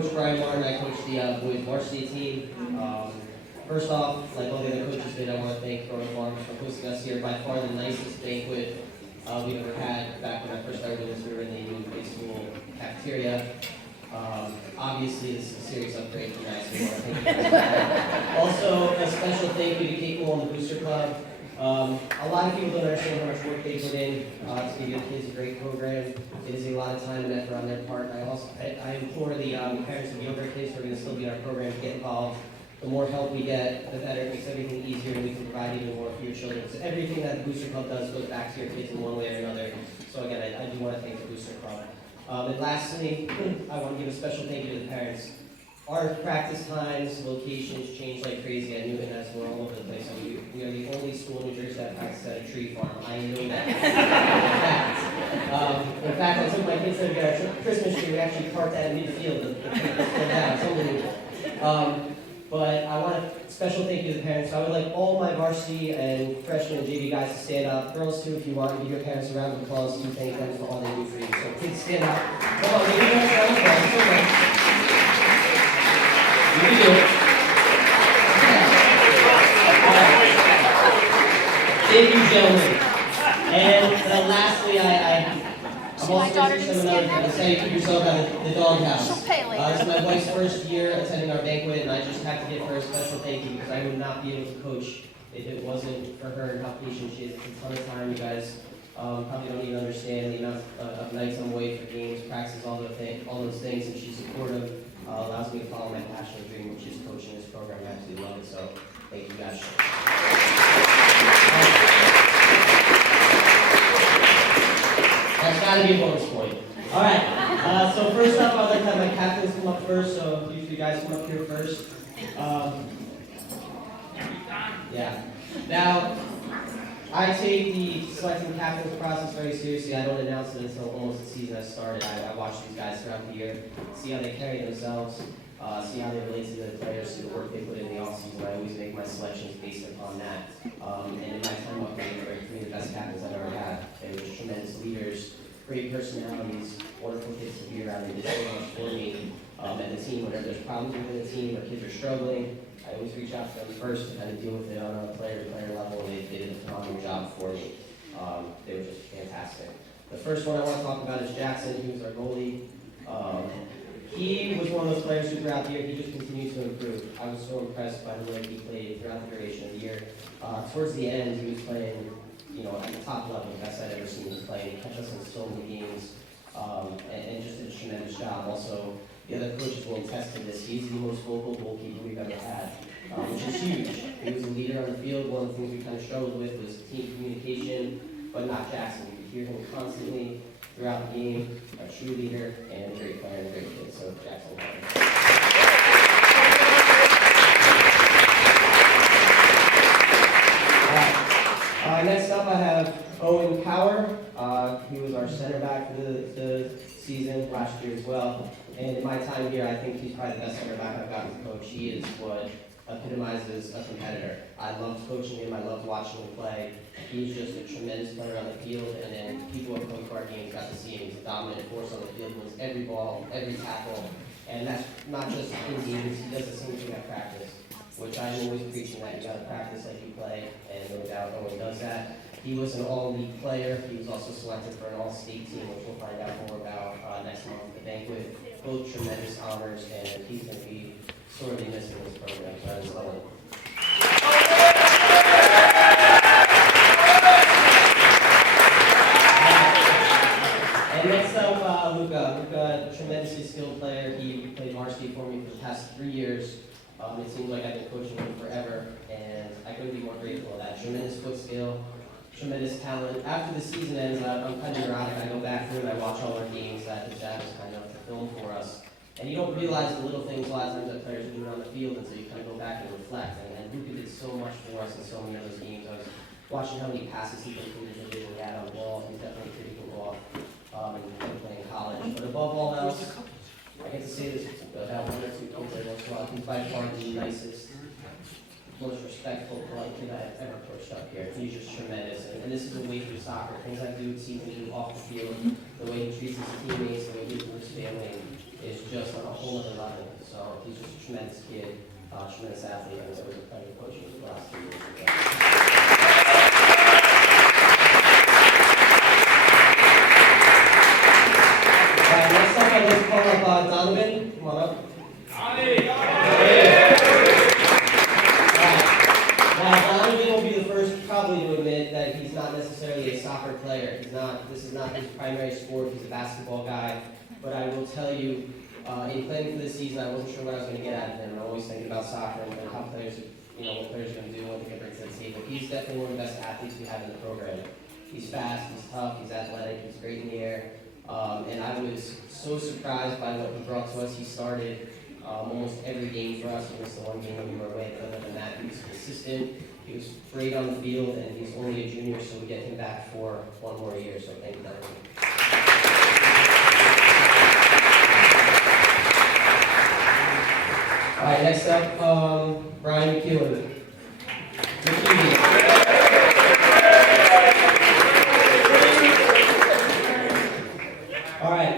Coach Brian Martin. I coach the boys varsity team. First off, like all the other coaches did, I want to thank Growing Farms for hosting us here. By far the nicest banquet we've ever had. Back when I first started doing this, we were in the new high school cafeteria. Obviously, this is a serious upgrade for guys. We want to thank you guys for that. Also, a special thank you to Kate Cole and the Booster Club. A lot of people don't understand how much work they put in to give your kids a great program. It is a lot of time and effort on their part. I implore the parents of younger kids who are going to still be in our program to get involved. The more help we get, the better. It makes everything easier, and we can provide even more for your children. So everything that the Booster Club does goes back to your kids in one way or another. So again, I do want to thank the Booster Club. And lastly, I want to give a special thank you to the parents. Our practice times, locations change like crazy at Newton as we're all over the place. I mean, we are the only school in New Jersey that practices at a tree farm. I know that. In fact, I took my kids to get a Christmas tree. We actually parked that in midfield. It's unbelievable. But I want a special thank you to the parents. So I would like all my varsity and freshman and JV guys to stand up. Girls too, if you want, give your parents a round of applause to thank them for all they do for you. So please stand up. Come on, give your parents a round of applause. You can do it. Thank you, gentlemen. And lastly, I'm also going to teach them another thing. That's how you keep yourself out of the doghouse. This is my wife's first year attending our banquet, and I just have to give her a special thank you because I would not be able to coach if it wasn't for her and how patient she is. It's a ton of time. You guys probably don't even understand the amount of nights I'm away for games, practices, all those things, and she's supportive. Allows me to follow my passion dream, which is coaching this program. I absolutely love it. So thank you guys. That's got to be a bonus point. All right. So first up, I'd like to have my captains come up first. So you three guys come up here first. Yeah. Now, I take the selecting captains process very seriously. I don't announce it until almost the season has started. I watch these guys throughout the year, see how they carry themselves, see how they relate to the players, to the work they put in the offseason. I always make my selections based upon that. And in my time up there, they were three of the best captains I've ever had. They were just tremendous leaders, great personalities, wonderful kids to be around. They did so much for me and the team. Whenever there's problems within the team or kids are struggling, I always reach out to them first to kind of deal with it on a player-to-player level, and they did a phenomenal job for me. They were just fantastic. The first one I want to talk about is Jackson, who's our goalie. He was one of those players who throughout the year, he just continued to improve. I was so impressed by the way he played throughout the duration of the year. Towards the end, he was playing, at the top level, the best I'd ever seen him play. He kept us in so many games, and just did a tremendous job. Also, the other coaches will attest to this. He's the most vocal goalkeeper we've ever had, which is huge. He was a leader on the field. One of the things we kind of struggled with was team communication, but not Jackson. You could hear him constantly throughout the game, a true leader and a great player and a great kid. So Jackson. Next up I have Owen Power. He was our center back for the season last year as well. And in my time here, I think he's probably the best center back I've gotten to coach. He is what epitomizes a competitor. I loved coaching him. I loved watching him play. He's just a tremendous player on the field. And then people who come to our games got to see him. He's a dominant force on the field. Wins every ball, every tackle. And that's not just in games. He does the same thing at practice, which I'm always preaching that you got to practice like you play. And no doubt Owen does that. He was an all-league player. He was also selected for an all-state team, which we'll find out more about next month at the banquet. Both tremendous honors, and he's going to be sorely missing this program. So I just love it. And next up, Luca. Luca, a tremendously skilled player. He played varsity for me for the past 3 years. It seems like I've been coaching him forever, and I couldn't be more grateful for that. Tremendous foot skill, tremendous talent. After the season ends, I'm kind of neurotic. I go back through and I watch all our games that his dad was kind enough to film for us. And you don't realize the little things a lot of times that players are doing on the field until you kind of go back and reflect. And Luka did so much for us in so many of those games. I was watching how many passes he completed individually had on the ball. He's definitely pretty good off and playing college. But above all else, I get to say this about one or two kids I work with. He's by far the nicest, most respectful, polite kid I've ever coached up here. He's just tremendous. And this is a way through soccer. Things I do see him do off the field, the way he treats his teammates, the way he treats his family. is just on a whole other level. So he's just a tremendous kid, tremendous athlete, and it was a pleasure coaching him for the last 2 years. Next up, I'd like to call up Donovan. Come on up. Now, Donovan will be the first probably to admit that he's not necessarily a soccer player. This is not his primary sport. He's a basketball guy. But I will tell you, in planning for this season, I wasn't sure what I was going to get out of him. I'm always thinking about soccer and how players, what players are going to do, what they can bring to the table. He's definitely one of the best athletes we have in the program. He's fast, he's tough, he's athletic, he's great in the air. And I was so surprised by what he brought to us. He started almost every game for us. He missed the one game when we were away, but other than that, he was consistent. He was great on the field, and he's only a junior, so we get him back for 1 more year. So thank you, Donovan. All right, next up, Brian McEwen. All right,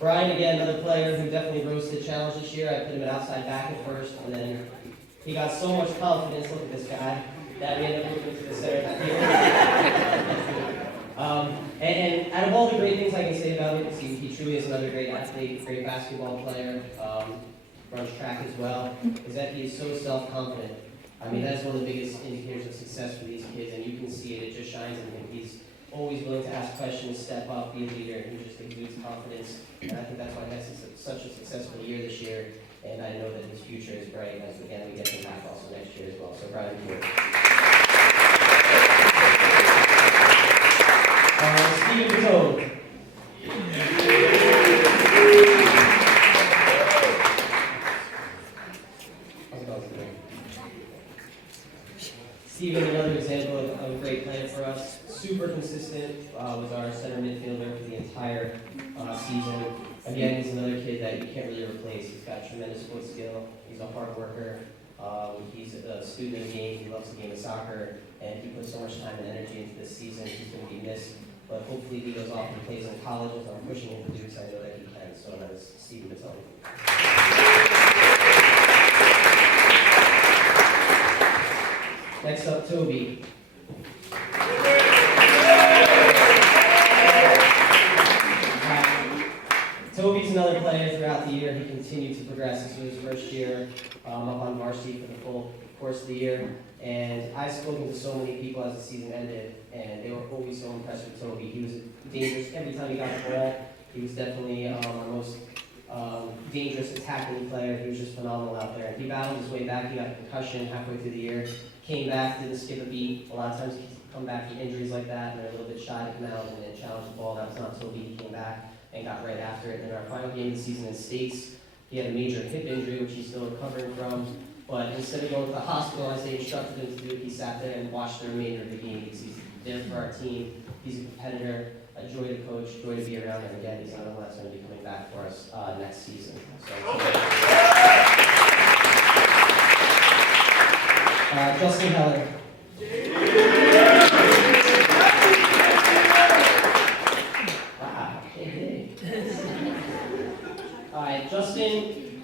Brian, again, another player who definitely rose to the challenge this year. I put him at outside back at first, and then he got so much confidence, look at this guy, that we ended up moving to the center back here. And out of all the great things I can say about him, he truly is another great athlete, great basketball player, runs track as well, is that he is so self-confident. I mean, that's one of the biggest indicators of success for these kids, and you can see it just shines in him. He's always willing to ask questions, step up, be a leader, and he just exudes confidence. And I think that's why he has such a successful year this year, and I know that his future is bright as, again, we get him back also next year as well. So, Brian, here. Steven Toad. Steven, another example of a great player for us. Super consistent, was our center midfielder for the entire season. Again, he's another kid that you can't really replace. He's got tremendous foot skill. He's a hard worker. He's a student of the game. He loves the game of soccer, and he puts so much time and energy into this season. He's going to be missed, but hopefully he goes off and plays in college. As I'm pushing him to do, so I know that he can. So that is Steven Matone. Next up, Toby. Toby's another player throughout the year. He continued to progress. This was his first year up on varsity for the full course of the year. And I've spoken to so many people as the season ended, and they were always so impressed with Toby. He was dangerous every time he got the ball. He was definitely our most dangerous attacking player. He was just phenomenal out there. And he battled his way back. He got a concussion halfway through the year. Came back, didn't skip a beat. A lot of times he come back from injuries like that, and they're a little bit shy to come out and challenge the ball. That was not Toby. He came back and got right after it. In our final game of the season in States, he had a major hip injury, which he's still recovering from. But instead of going to the hospital, as they instructed him to do, he sat there and watched the remainder of the game because he's there for our team. He's a competitor, a joy to coach, joy to be around, and again, he's another one that's going to be coming back for us next season. So, Justin Heller. Wow, hey. All right, Justin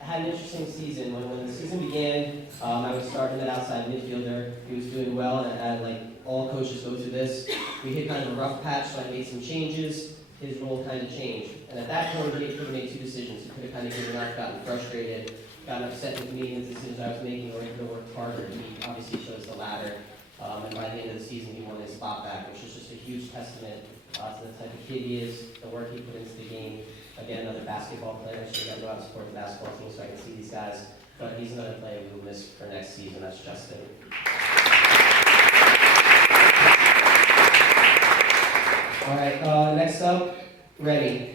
had an interesting season. When the season began, I was starting at outside midfielder. He was doing well, and like all coaches go through this. We hit kind of a rough patch, so I made some changes. His role kind of changed. And at that point, he could have made 2 decisions. He could have kind of given up, gotten frustrated, gotten upset with me and the decisions I was making, or he could have worked harder. He obviously chose the latter. And by the end of the season, he won his spot back, which is just a huge testament to the type of kid he is, the work he put into the game. Again, another basketball player, so we got to go out and support the basketball team so I can see these guys. But he's another player we will miss for next season. That's Justin. All right, next up, Remy.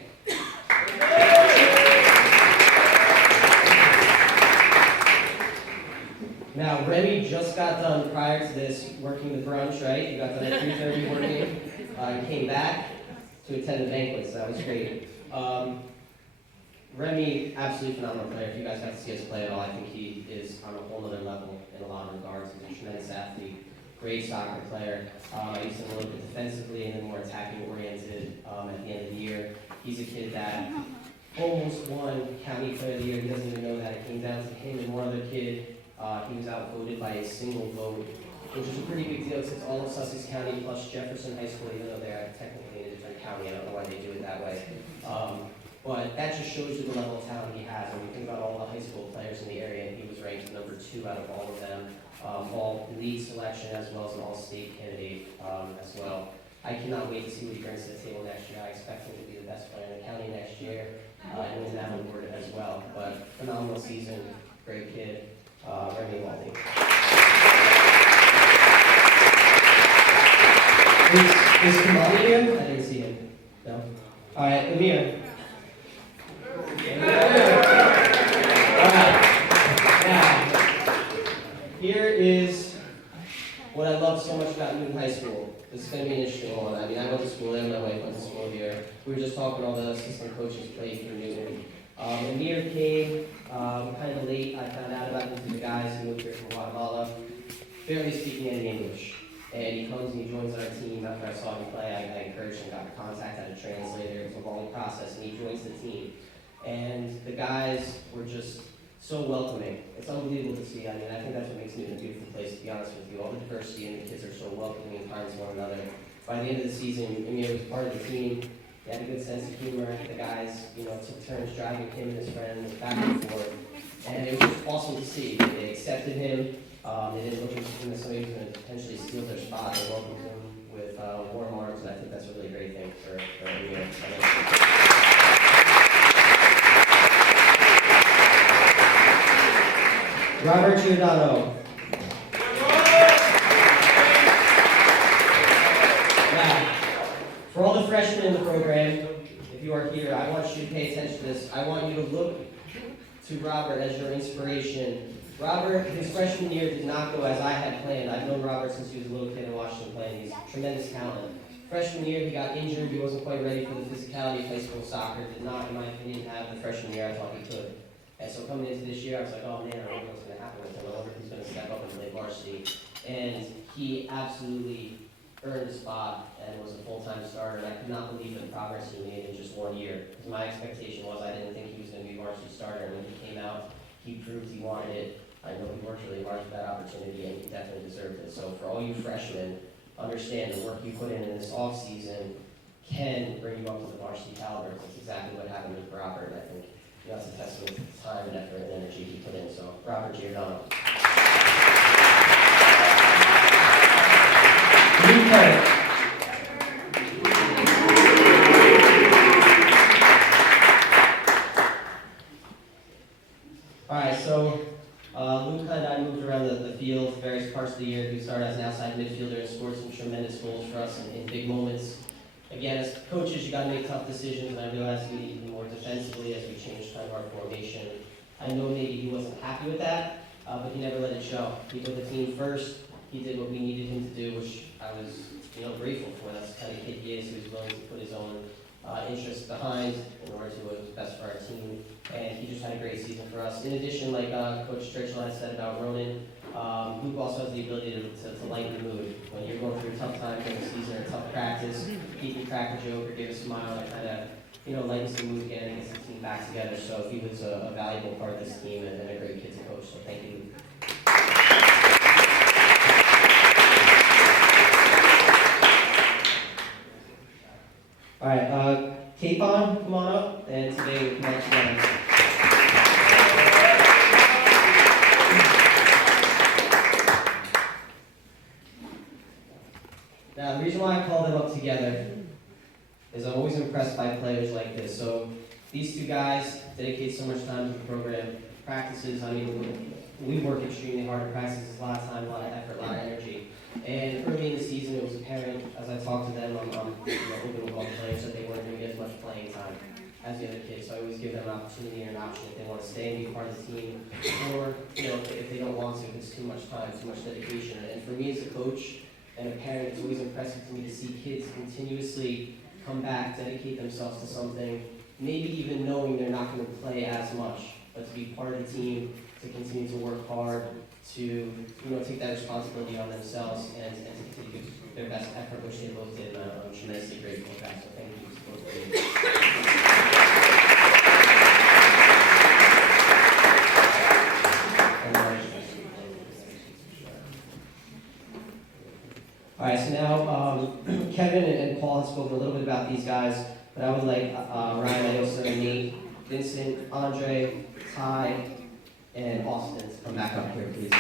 Now, Remy just got done prior to this working the brunch, right? You got done at 3:30 working. You came back to attend the banquet, so that was great. Remy, absolutely phenomenal player. If you guys got to see us play at all, I think he is on a whole other level in a lot of regards. He's a tremendous athlete, great soccer player. I used him a little bit defensively and then more attacking oriented at the end of the year. He's a kid that almost won County Player of the Year. He doesn't even know that. It came down to him and one other kid. He was outvoted by a single vote, which is a pretty big deal since all of Sussex County plus Jefferson High School, even though they're technically in a different county. I don't know why they do it that way. But that just shows you the level of talent he has. When you think about all the high school players in the area, he was ranked number 2 out of all of them. All elite selection as well as an all-state candidate as well. I cannot wait to see what he brings to the table next year. I expect him to be the best player in the county next year and win that award as well. But phenomenal season, great kid, Remy Waldy. Is Kamali here? I didn't see him. No? All right, Amir. Here is what I love so much about Newton High School. This is going to be an interesting one. I mean, I went to school there, my wife went to school here. We were just talking, all the assistant coaches played for Newton. Amir came kind of late. I found out about him through the guys who moved here from Guatemala, barely speaking any English. And he comes and he joins our team. After I saw him play, I encouraged him, got in contact, had a translator. It was a long process, and he joins the team. And the guys were just so welcoming. It's unbelievable to see. I mean, I think that's what makes Newton a beautiful place, to be honest with you. All the diversity, and the kids are so welcoming and kind to one another. By the end of the season, Amir was part of the team. He had a good sense of humor. The guys, took turns driving him and his friends back and forth. And it was just awesome to see. They accepted him. They didn't look at him as somebody who was going to potentially steal their spot. They welcomed him with warm arms, and I think that's a really great thing for Amir. Robert Giordano. Now, for all the freshmen in the program, if you are here, I want you to pay attention to this. I want you to look to Robert as your inspiration. Robert, his freshman year did not go as I had planned. I've known Robert since he was a little kid in Washington playing. He's tremendous talent. Freshman year, he got injured. He wasn't quite ready for the physicality of high school soccer. Did not, in my opinion, have the freshman year I thought he could. And so coming into this year, I was like, oh man, I don't know what's going to happen with him. I wonder if he's going to step up and play varsity. And he absolutely earned a spot and was a full-time starter. And I could not believe the progress he made in just 1 year. Because my expectation was I didn't think he was going to be a varsity starter. And when he came out, he proved he wanted it. I know he worked really hard for that opportunity, and he definitely deserved it. So for all you freshmen, understand the work you put in this off-season can bring you up to the varsity caliber. That's exactly what happened with Robert. And I think that's a testament to the time and effort and energy he put in. So, Robert Giordano. Alright, so Luke and I moved around the field various parts of the year. He started as an outside midfielder and scored some tremendous goals for us in big moments. Again, as coaches, you got to make tough decisions, and I realized we needed more defensively as we changed kind of our formation. I know maybe he wasn't happy with that, but he never let it show. He put the team first. He did what we needed him to do, which I was, grateful for. That's the kind of kid he is, who's willing to put his own interests behind in order to do what was best for our team. And he just had a great season for us. In addition, like Coach Churchill had said about Ronan, Luke also has the ability to lighten the mood. When you're going through a tough time during the season or a tough practice, he can crack a joke or give a smile and kind of, lightens the mood again and gets the team back together. So he was a valuable part of this team and a great kid to coach. So thank you, Luke. All right, Capon, come on up, and today we come out together. Now, the reason why I call them up together is I'm always impressed by players like this. So these two guys dedicate so much time to the program. Practices, we work extremely hard at practices, a lot of time, a lot of effort, a lot of energy. And early in the season, it was apparent, as I talked to them, I'm open with all the players, that they weren't going to get as much playing time as the other kids. So I always give them an opportunity or an option if they want to stay and be part of the team, or if they don't want to, if it's too much time, too much dedication. And for me as a coach and a parent, it's always impressive to me to see kids continuously come back, dedicate themselves to something, maybe even knowing they're not going to play as much, but to be part of the team, to continue to work hard, to take that responsibility on themselves, and to continue to give their best effort, which they both did. I'm tremendously grateful for that. So thank you to both of you. All right, so now Kevin and Paul have spoken a little bit about these guys, but I would like Ryan, Ayosa, Nate, Vincent, Andre, Ty, and Austin to come back up here, please.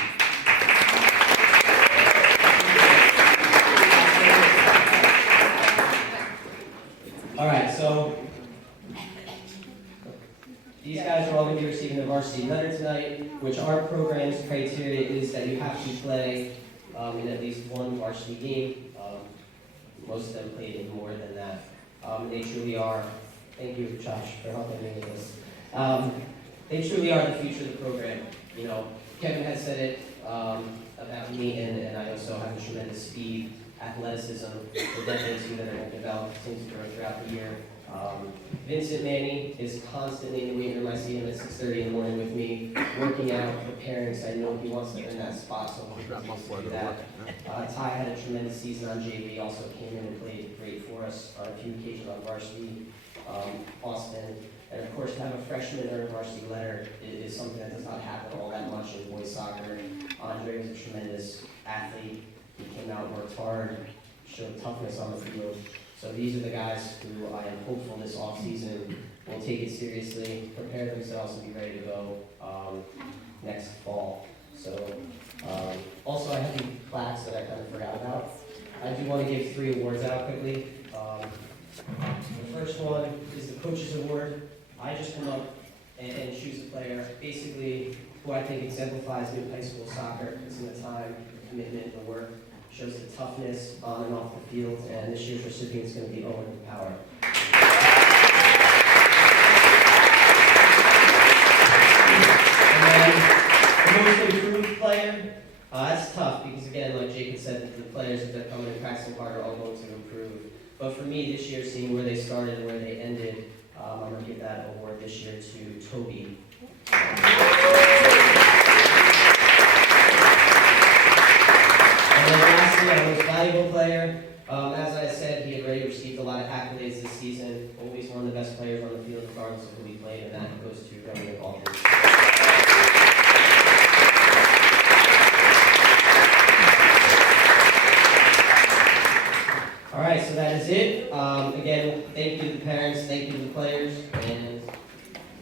All right, so these guys are all going to be receiving the varsity letter tonight, which our program's criteria is that you have to play in at least one varsity game. Most of them played in more than that. They truly are, thank you, Josh, for helping me with this. They truly are the future of the program. Kevin has said it about me, and I also have a tremendous speed, athleticism, the definitely two that are going to develop throughout the year. Vincent Manny is constantly in the weight room. I see him at 6:30 in the morning with me, working out, preparing, so I know he wants to earn that spot, so we'll continue to do that. Ty had a tremendous season on JV, also came in and played great for us on a few occasions on varsity. Austin, and of course to have a freshman earn a varsity letter is something that does not happen all that much in boys soccer. Andre was a tremendous athlete. He came out, worked hard, showed toughness on the field. So these are the guys who I am hopeful this offseason will take it seriously, prepare themselves and be ready to go next fall. So also I have these plaques that I kind of forgot about. I do want to give 3 awards out quickly. The first one is the Coaches Award. I just come up and choose a player, basically who I think exemplifies new high school soccer. Puts in the time, the commitment, the work, shows the toughness on and off the field, and this year's recipient is going to be Owen Power. And then the most improved player, that's tough because again, like Jacob said, the players that come in and practicing hard are all going to improve. But for me this year, seeing where they started and where they ended, I'm going to give that award this year to Toby. And then lastly, our most valuable player. As I said, he had already received a lot of accolades this season. Always one of the best players on the field, regardless of who he played, and that goes to Romeo Baldwin. All right, so that is it. Again, thank you to the parents, thank you to the players, and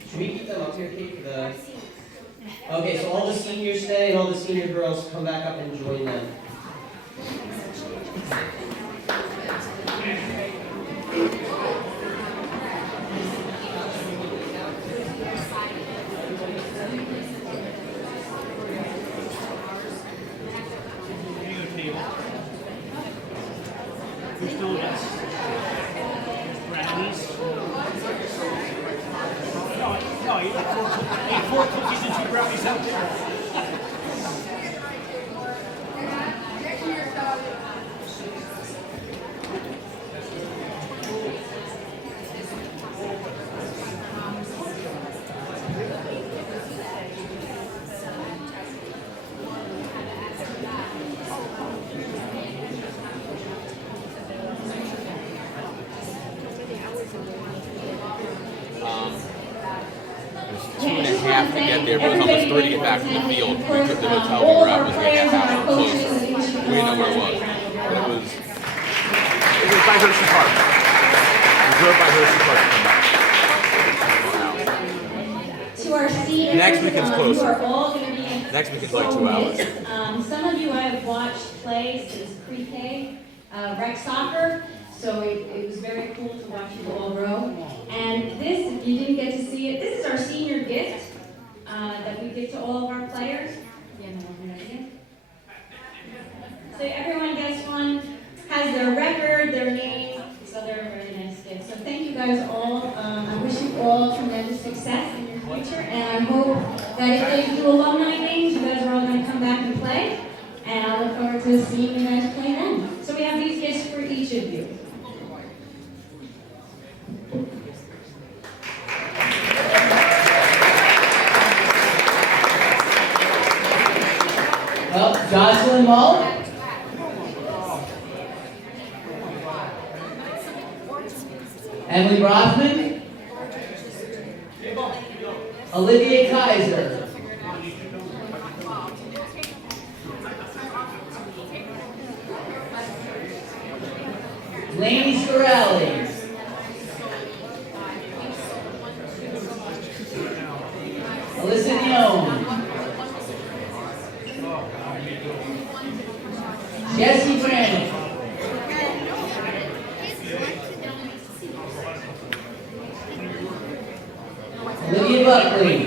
should we keep them up here, Kate, for the... Okay, so all the seniors stay, and all the senior girls come back up and join them. Four cookies and 2 brownies out there. To get there, but it was almost 3 to get back from the field. We took the hotel we were at was like a half hour closer. We didn't know where it was. But it was by Hershey Park. We drove by Hershey Park to come back. To our seniors, next weekend's closer. who are all going to be Next weekend's like 2 hours. Some of you I have watched play since pre-K, rec soccer. So it was very cool to watch you all row. And this, if you didn't get to see it, this is our senior gift that we give to all of our players. So everyone gets one, has their record, their name, so they're a very nice gift. So thank you guys all. I wish you all tremendous success in your future, and I hope that if they do alumni games, you guys are all going to come back and play. And I look forward to seeing you guys play then. So we have these gifts for each of you. Emily Rothman. Olivia Kaiser. Laney Scarelli. Alyssa Neon. Jesse Brandon. Olivia Buckley.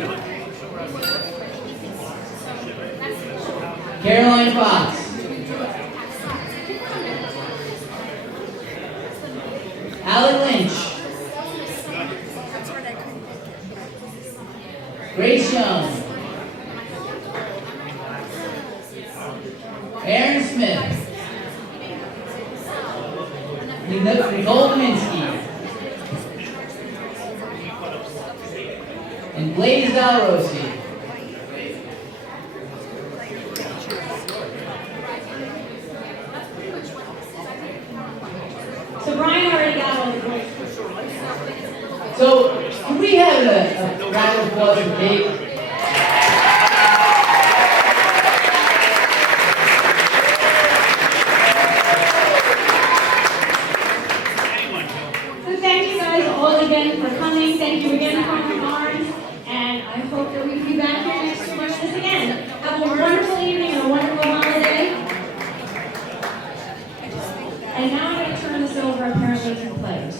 Caroline Fox. Alec Lynch. Grace Young. Aaron Smith. Nicole Minsky. And Blaze Dalrossi. So Brian already got all the votes. So, can we have a round of applause for Kate? So thank you guys all again for coming. Thank you again, Farmer Barnes. And I hope that we can be back here next to watch this again. Have a wonderful evening and a wonderful holiday. And now I'm going to turn this over apparently to the players.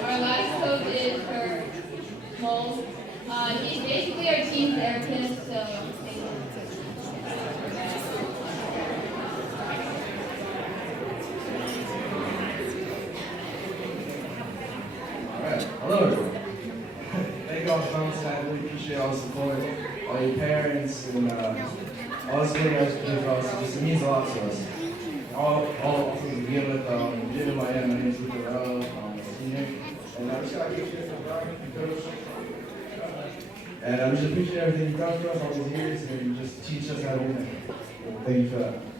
Our last coach is for Mo. He's basically our team therapist, so thank you. Alright, hello everyone. Thank you all for coming tonight. I really appreciate all the support, all your parents, and all the support you guys give us. It means a lot to us. All to begin with, Jim and my name is Luca Rao, I'm a senior, and I just got to get you from Brian, coach. And I just appreciate everything you've done for us all these years and just teach us how to win. Thank you for that.